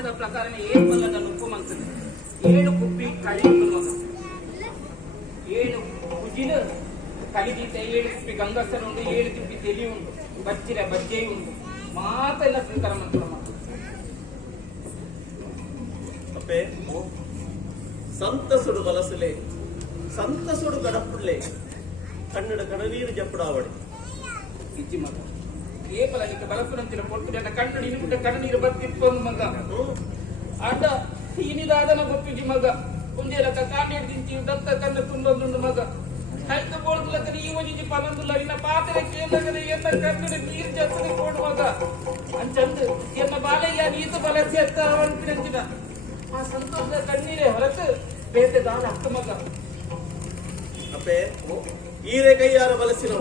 ಶಾಸ್ತ್ರದ ಪ್ರಕಾರ ಏನು ಬಲ್ಲದ ಉಪ್ಪು ಮಂತದೆ 7 ಕುಪ್ಪಿ ಕಳಿ ಉಂಟು 7 ಕುಜಿಲು ಕಲಿದೀತ 7 ಕುಪ್ಪಿ ಗಂಗಸರು ಉಂಟು 7 ಕುಪ್ಪಿ ತೆಲಿ ಉಂಟು ಬಚ್ಚಿರ ಬಜ್ಜೆ ಉಂಟು ಮಾತೆಲ್ಲ ಸ್ವೀಕಾರ ಮಾಡ್ತಾರೆ ಅಪ್ಪೆ ಸಂತಸುಡು ಬಲಸಲೆ ಸಂತಸುಡು ಗಡಪುಳ್ಳೆ ಕನ್ನಡ ಕಡನೀರು ಜಪ್ಪಡಾವಡಿ ಇಜ್ಜಿ ಮಗ ಏಪಲ ನಿಕ್ಕೆ ಬಲಪುರಂತಿನ ಕೊಟ್ಟು ನನ್ನ ಕಣ್ಣು ಇನ್ಬಿಟ್ಟ ಕಣ್ಣೀರು ಬರ್ತಿಪ್ಪೊಂದು ಮಗ ಅಡ್ಡ ಇನಿದಾದನ ಗೊತ್ತಿದ್ದಿ ಮಗ ಕುಂಜೇಲಕ್ಕ ಕಾಂಡೇಡ್ ತಿಂತಿ ದತ್ತ ಕನ್ನ ತುಂಡೊಂದುಂಡು ಮಗ ಹೈಕ ಬೋಳ್ದುಲಕ್ಕ ಈ ಒಜಿಜಿ ಪನಂದುಲ್ಲ ಇನ್ನ ಪಾತ್ರೆ ಕೇಂದ್ರಗನೆ ಎನ್ನ ಕಣ್ಣಿನ ನೀರು ಜತ್ತನೆ ಕೊಡು ಮಗ ಅಂಚಂದು ಎನ್ನ ಬಾಲಯ್ಯ ನೀತು ಬಲ ಸೇರ್ತ ಅಂತಿನ ಆ ಸಂತೋಷದ ಕಣ್ಣೀರೇ ಹೊರತು ಬೇತೆ ದಾನ ಹಕ್ಕ ಮಗ ಅಪ್ಪೆ ಈರೆ ಕೈಯಾರ ಬಲಸಿನ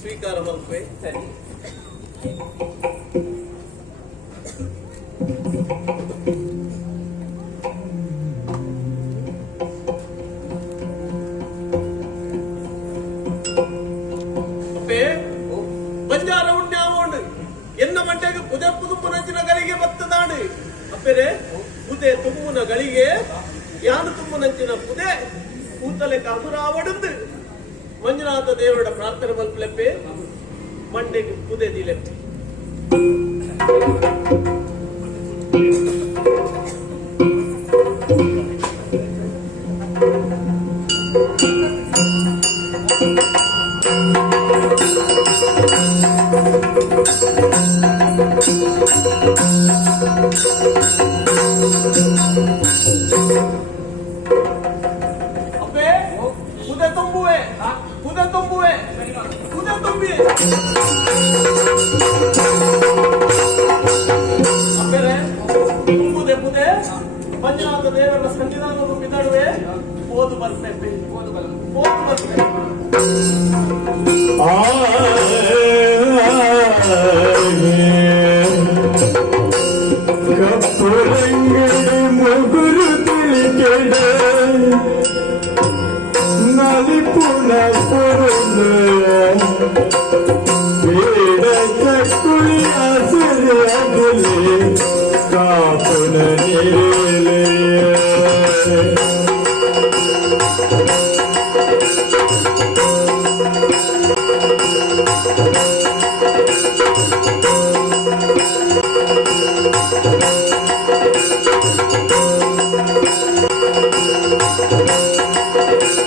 ಸ್ವೀಕಾರ ಮಲ್ಪೆ ಸರಿ ಬಂಜಾರ ಉಣ್ಯಾವೋಂಡು ಎನ್ನ ಮಂಟೆಗೆ ಪುದೆ ತುಮ್ಮುನಂಚಿನ ಗಳಿಗೆ ಬತ್ತದಾಡು ಅಪ್ಪೆರೆ ಪುದೆ ತುಮ್ಮುನ ಗಳಿಗೆ ಯಾನು ತುಮ್ಮುನಂಚಿನ ಪುದೆ ಕೂತಲೆ ಕಾಮುರಾವಡುಂದು ಮಂಜುನಾಥ ದೇವರ ಪ್ರಾರ್ಥನೆ ಮಲ್ಪಲೆಪ್ಪೆ ಮಂಡೆಗೆ ಪುದೆ ದಿಲೆಪ್ಪೆ ಅಪ್ಪೆ ಪುದೆ ತುಂಬುವೆ ಪುದೆ ತುಂಬುವೆ ಪುದೆ ತುಂಬಿ ಅಪ್ಪೆರೆ ತುಂಬುದೆ ಪುದೆ ಮಂಜುನಾಥ ದೇವರ ಸನ್ನಿಧಾನವನ್ನು ಬಿದ್ದಾಡುವೆ ಓದು ಬರ್ಪೆ ಓದು ಬರ್ಪೆ ಕಪ್ಪುರಂಗಡಿ ಮುಗುರು ತಿಳಿಕೆಡ ನಲಿಪುನ ಪುರುಂದು ಬೇಡ ಚಕ್ಕುಳಿ ಹಸಿರಿಯದಲ್ಲಿ ಕಾಪುನ ನೀರೇ